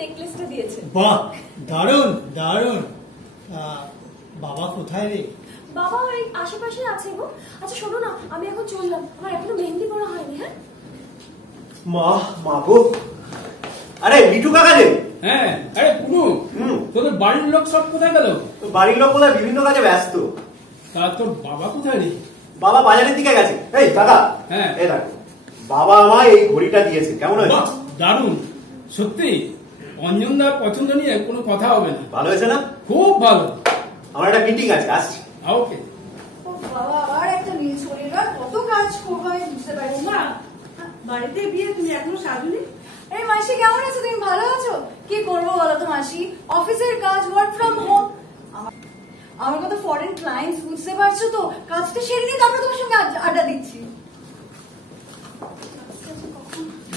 নেকলেসটা দিয়েছে। বাহ, দারুণ দারুণ। বাবা কোথায় রে? বাবা ওই আশেপাশে আছে গো। আচ্ছা শোনো না, আমি এখন চললাম, আমার এখনো মেহেন্দি পড়া হয়নি। হ্যাঁ মা গো, আরে মিঠু কাকা রে। হ্যাঁ, আরে পুনু, তোদের বাড়ির লোক সব কোথায় গেল? বাড়ির লোক বোধহয় বিভিন্ন কাজে ব্যস্ত। তা তোর বাবা কোথায় রে? বাবা বাজারের দিকে গেছে। এই দাদা, হ্যাঁ এই দেখো, বাবা আমায় এই ঘড়িটা দিয়েছে, কেমন হয়েছে? দারুণ, সত্যি অঞ্জনদার পছন্দ নিয়ে কোনো কথা হবে না। ভালো হয়েছে না? খুব ভালো। আমার একটা মিটিং আছে, আসছি। ওকে। বাবা আবার একটা নীল শরীররা কত কাজ হয় বুঝতে পারছি না। বাড়িতে বিয়ে, তুমি এখনো সাজুনি? এই মাসি কেমন আছো? তুমি ভালো আছো? কি করবো বলো তো মাসি, অফিসের কাজ, ওয়ার্ক ফ্রম হোম, আমার কত ফরেন ক্লায়েন্টস, বুঝতে পারছো তো। কাজটা সেরে নিয়ে তারপরে তোমার সঙ্গে আড্ডা দিচ্ছি।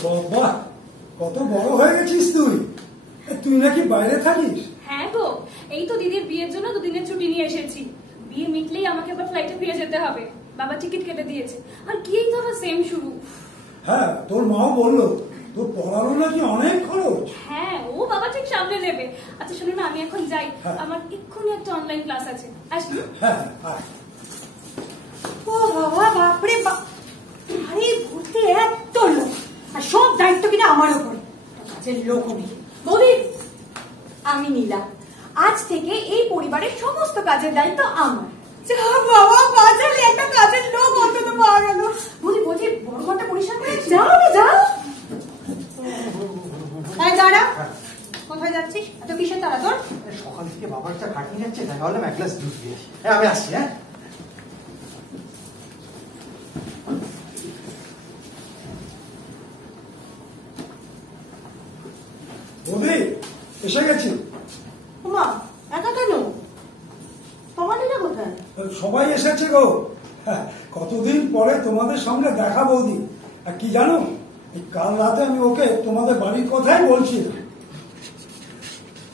বাবা, কত বড় হয়ে গেছিস তুই। তুই নাকি বাইরে থাকিস? হ্যাঁ গো, এই তো দিদির বিয়ের জন্য 2 দিনের ছুটি নিয়ে এসেছি। বিয়ে মিটলেই আমাকে আবার ফ্লাইটে ফিরে যেতে হবে। বাবা টিকিট কেটে দিয়েছে, আর গিয়েই তো আবার সেম শুরু। হ্যাঁ, তোর মাও বললো তোর পড়ানো নাকি অনেক খরচ। হ্যাঁ, ও বাবা ঠিক সামনে নেবে। আচ্ছা শোনো না, আমি এখন যাই, আমার এক্ষুনি একটা অনলাইন ক্লাস আছে, আসি। হ্যাঁ, ও বাবা, বাপরে বাপ, আরে ঘুরতে এত লোক, আর সব দায়িত্ব কিনা আমার উপরে। কাজের লোক হবে বৌদি, আমি নীলা, আজ থেকে এই পরিবারের সমস্ত কাজের দায়িত্ব আমার। বাবা বাজারে একটা কাজের লোক অন্তত পাওয়া গেল। বৌদি বলছি, বড় ঘরটা পরিষ্কার করে যাও যাও। তাই দাঁড়া, কোথায় যাচ্ছিস? এত কিসের তারা তোর? সকাল থেকে বাবার চা খাটিয়ে যাচ্ছে, দেখা হলাম এক গ্লাস দুধ দিয়ে। হ্যাঁ আমি আসছি। হ্যাঁ বৌদি এসে গেছি। মা একা কেন? তোমাদেরটা কোথায়? সবাই এসেছে গো। কতদিন পরে তোমাদের সঙ্গে দেখা বৌদি। আর কি জানো, কাল রাতে আমি ওকে তোমাদের বাড়ির কথাই বলছিলাম।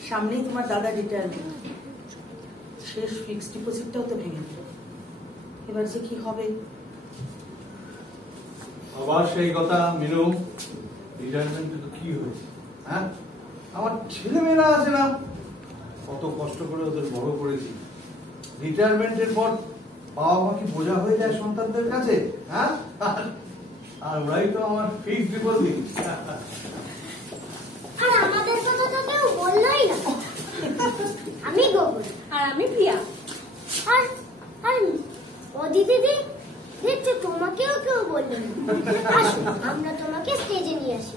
সামনেই তোমার দাদা রিটায়ারমেন্ট, শেষ ফিক্সড ডিপোজিটটাও তো ভেঙে দিল। এবার যে কি হবে। আবার সেই কথা মিনু, রিটায়ারমেন্টে তো কি হয়েছে? হ্যাঁ, আমার ছেলেমেয়েরা আছে না, কত কষ্ট করে ওদের বড় করেছি। রিটায়ারমেন্টের পর বাবা মা কি বোঝা হয়ে যায় সন্তানদের কাছে? হ্যাঁ, আর ওরাই তো আমার ফিক্সড ডিপোজিট। আর আমাদের কথা তো কেউ বললোই না। আমি গোবর, আর আমি প্রিয়া। আর আর ও দিদি দেখতে তোমাকেও কেউ বললো না। আসো আমরা তোমাকে স্টেজে নিয়ে আসি।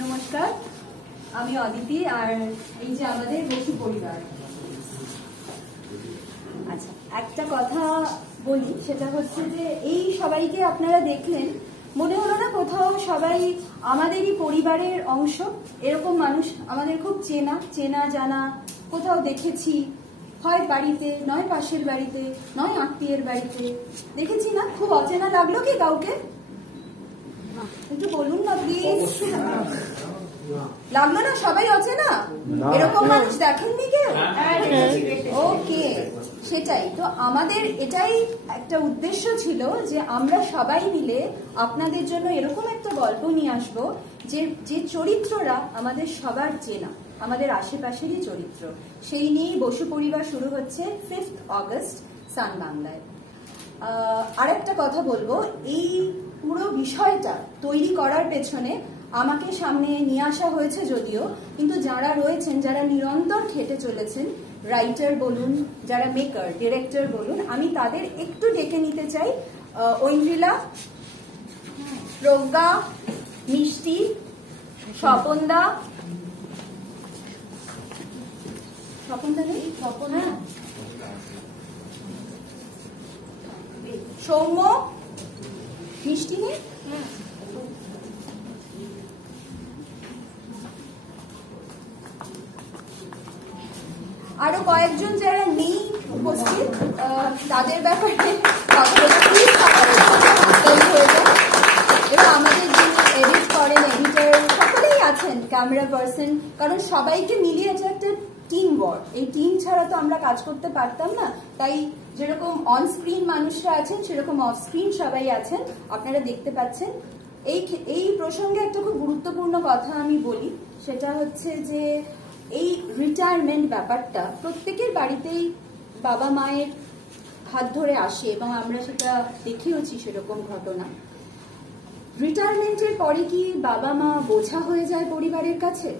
নমস্কার, আমি অদিতি, আর এই যে আমাদের বসু পরিবার। আচ্ছা, একটা কথা বলি, সেটা হচ্ছে যে এই সবাইকে আপনারা দেখলেন, মনে হলো না কোথাও সবাই আমাদেরই পরিবারের অংশ? এরকম মানুষ আমাদের খুব চেনা জানা, কোথাও দেখেছি, হয় বাড়িতে, নয় পাশের বাড়িতে, নয় আত্মীয়ের বাড়িতে দেখেছি না? খুব অচেনা লাগলো কি কাউকে? একটু বলুন না প্লিজ। লাগলো না সবাই অচেনা? এরকম মানুষ দেখেননি কেউ? ওকে, সেটাই তো আমাদের, এটাই একটা উদ্দেশ্য ছিল যে আমরা সবাই মিলে আপনাদের জন্য এরকম একটা গল্প নিয়ে আসবো যে চরিত্ররা আমাদের সবার চেনা, আমাদের আশেপাশেরই চরিত্র। সেই নিয়েই বসু পরিবার শুরু হচ্ছে 5 অগস্ট সান বাংলায়। আর একটা কথা বলবো, এই পুরো বিষয়টা তৈরি করার পেছনে আমাকে সামনে নিয়ে আসা হয়েছে যদিও, কিন্তু যারা রয়েছেন, যারা নিরন্তর খেটে চলেছেন, রাইটার বলুন, যারা মেকার, ডিরেক্টর বলুন, আমি তাদের একটু ডেকে নিতে চাই। ঐন্দ্রিলা, প্রজ্ঞা, মিষ্টি, স্বপনদা, নেই? সৌম্য, মিষ্টি নেই? আরো কয়েকজন যারা নেই উপস্থিত, তাদের ব্যাপারে এবং আমাদের যিনি এডিট করেন, এডিটর, সকলেই আছেন, ক্যামেরা পার্সন, কারণ সবাইকে মিলিয়ে এটা একটা টিম ওয়ার্ক, এই টিম ছাড়া তো আমরা কাজ করতে পারতাম না। তাই যেরকম অন স্ক্রিন মানুষরা আছেন সেরকম অফ স্ক্রিন সবাই আছেন, আপনারা দেখতে পাচ্ছেন। এই প্রসঙ্গে একটা খুব গুরুত্বপূর্ণ কথা আমি বলি, সেটা হচ্ছে যে এই রিটায়ারমেন্ট ব্যাপারটা প্রত্যেকের বাড়িতেই বাবা মায়ের হাত ধরে আসে এবং আমরা সেটা দেখেওছি সেরকম ঘটনা। রিটায়ারমেন্টের পরে কি বাবা মা বোঝা হয়ে যায় পরিবারের কাছে?